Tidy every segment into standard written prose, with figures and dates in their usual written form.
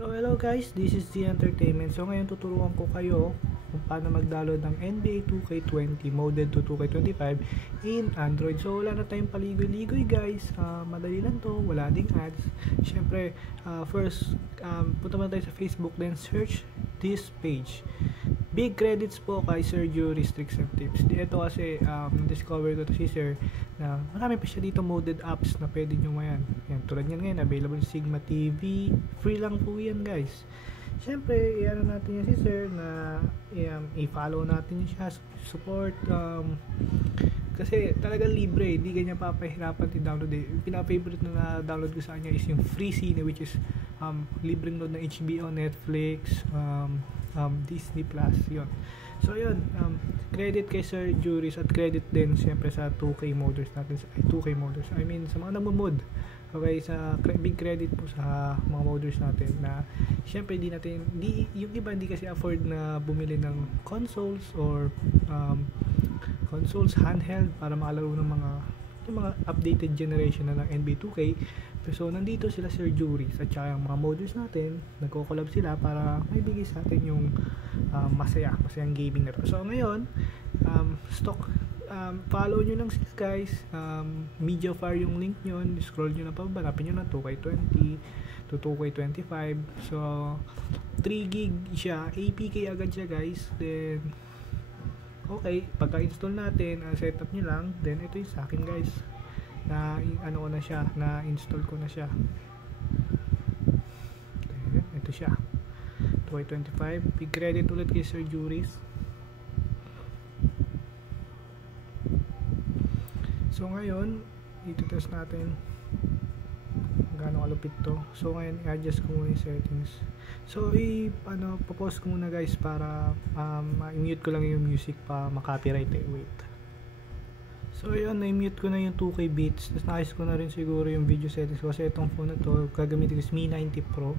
So hello guys, this is the Entertainment. So ngayon tuturuan ko kayo kung paano mag-download ng NBA 2K20 modded to 2K25 in Android. So wala na tayong paligoy-ligoy guys, madali lang to, wala ding ads. Syempre, first, punta muna tayo sa Facebook, then search this page. Big credits po kay Sir Juris Tricks and Tips. Ito kasi, discover ko to si Sir na marami pa siya dito modded apps na pwede nyo ngayon. Yan, tulad yan ngayon, available Sigma TV. Free lang po yan guys. Siyempre, i-ano natin yan si Sir na i-follow natin siya, support. Kasi talagang libre, hindi kanya papahirapan i-download eh. Yung pinafavorite na download ko sa kanya is yung Free Cine, which is libreng load ng HBO, Netflix, Disney Plus, yun. So yun, credit kay Sir Juris at credit din siyempre sa 2K modders natin, I mean sa mga nagmo-mod. Okay, sa big credit po sa mga modders natin na siyempre yung iba hindi kasi afford na bumili ng consoles or consoles handheld para makalaro ng yung mga updated generation na ng NBA 2K. So nandito sila Sir Juris at saka yung mga modders natin, nagko-collab sila para maibigay sa atin yung masayang gaming na to. So ngayon, follow nyo lang sila guys. Mediafire yung link nyo, scroll nyo na pa, hanapin nyo na 2K20 to 2K25. So 3 gig siya, APK agad siya guys. Then okay, pagka-install natin, setup nyo lang, then ito yung sa akin guys, na ano ko na siya, na install ko na siya. Then, ito siya 2K25. Big credit ulit kay Sir Juris. So ngayon, ito-test natin gaano kalupit to. So ngayon, i-adjust ko muna yung settings. So po-pause ko muna guys para i-mute ko lang yung music pa ma-copyright eh. Wait. So yun, na-mute ko na yung 2K beats. Tapos na-ayos ko na rin siguro yung video settings kasi itong phone na to, gagamitin ko is Mi 90 Pro.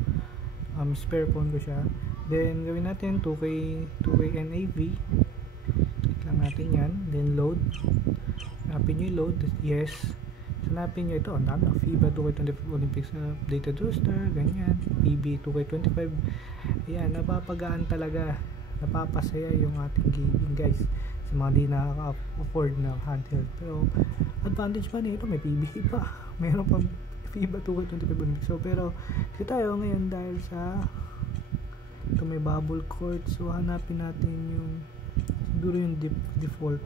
Spare phone ko siya. Then gawin natin 2K NAV. Click lang natin yan. Then load. Hanapin nyo yung load. Yes. Hanapin nyo ito. Ang dami. FIBA 2K25 Olympics updated roster. Ganyan. PB 2K25. Ayan. Napapagaan talaga. Napapasaya yung ating gaming guys. Sa mga di nakaka-afford na handheld. Pero advantage pa nito. May PB pa. Meron pa FIBA 2K25 Olympics. So pero kasi tayo ngayon dahil sa ito may bubble court. So hanapin natin yung siguro yung default.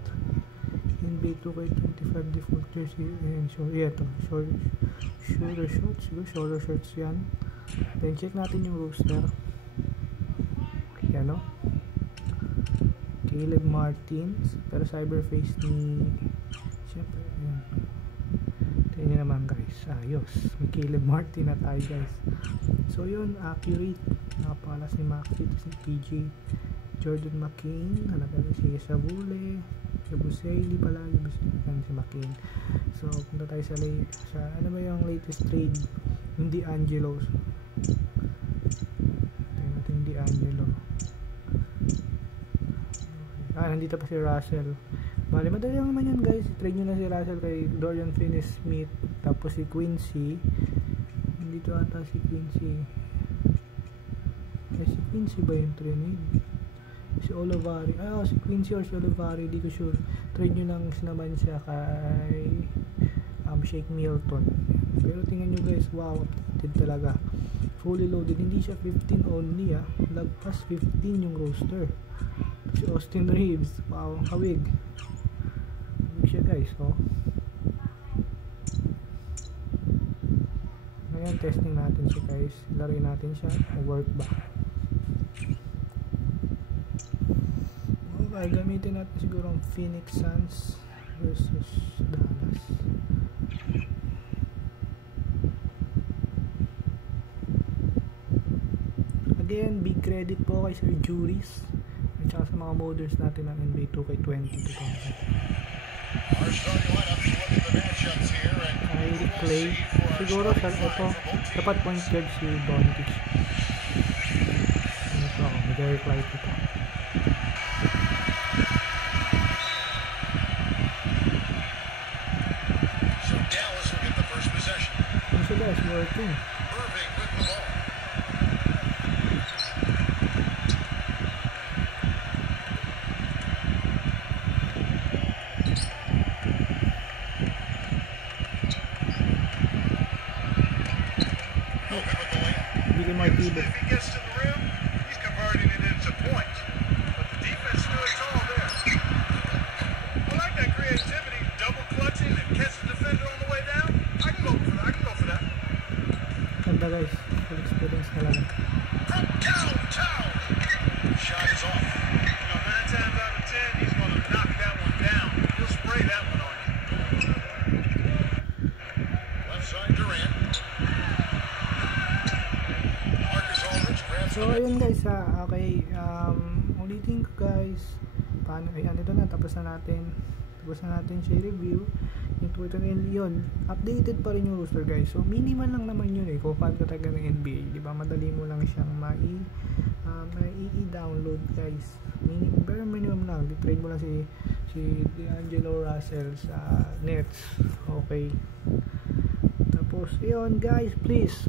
NBA 2K25 default jersey and ito shoulder shorts, siguro shoulder shorts yan. Then check natin yung roster. Yan o, Caleb Martins, pero cyberface ni syempre yan. Tingnan nyo naman guys, ayos, may Caleb Martin na tayo guys. So yun, accurate, nakapangalas ni Maxi, si PJ Jordan McCain, halaga si Sabule, Yabuseli pala, si McCain. So punta tayo sa ano ba yung latest trade, yung D'Angelo. Tayo natin yung D'Angelo. Nandito pa si Russell. Bale, madali lang naman yan guys, trade nyo na si Russell kay Dorian Finney-Smith. Tapos si Quincy, nandito ata si Quincy. Si Quincy ba yung trade? Si Olivari, si Quincy or si Olivari, di ko sure. Trade nyo lang sinaman siya kay Shake Milton. Pero tingnan nyo guys, wow, updated talaga, fully loaded, hindi siya 15 only lagpas 15 yung roster. Si Austin Reeves, wow, hawig siya guys. Ngayon testing natin siya guys, laruin natin siya, work ba. Okay, gamitin natin siguro ang Phoenix Suns versus Dallas. Again, big credit po kay Sir Juris at saka sa mga modders natin ng NBA 2K20 Kyrie Clay. Siguro sa ito, dapat point guard si Doncic. Ito ako, Derek White ito. So guys, working. Irving with the ball. Ricky Martinez. If he gets to the rim, he's converting it into points. But the defense stood tall there. I like that creativity, double clutching and catch the defender on the way down. I can go for that. Ganda guys, full experience na lang. Shot is off. You know, 9 times out of 10, he's going to knock that one down. He'll spray that one on you. Left side, Durant. Marcus Aldridge grabs So ayun guys okay, ulitin ko guys paano, ayan ito na, tapos na natin siya review yung Twitter yun, updated pa rin yung roster guys, so minimal lang naman yun kung paano ka talaga ng NBA, di ba? Madali mo lang siyang i-download guys, very minimum lang, di-trade mo lang si D'Angelo Russell sa Nets, okay. Tapos yun guys, please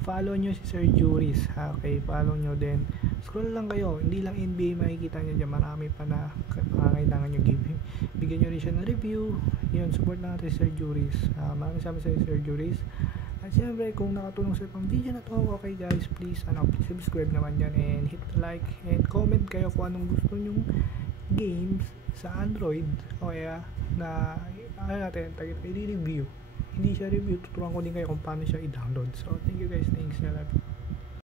follow nyo si Sir Juris, okay, follow nyo din, scroll lang kayo, hindi lang NBA makikita nyo dyan, marami pa na kailangan nyo bigyan nyo rin siya ng review, yun, support lang natin si Sir Juris, maraming salamat sa Sir Juris, at syempre kung nakatulong sa itong video na to, okay guys, please subscribe naman dyan, and hit the like, and comment kayo kung anong gusto nyong games sa Android, okay, na natin, i-review. Hindi siya review, tuturuan ko din kayo kung paano siya i-download. So, thank you guys. Thanks. I love you.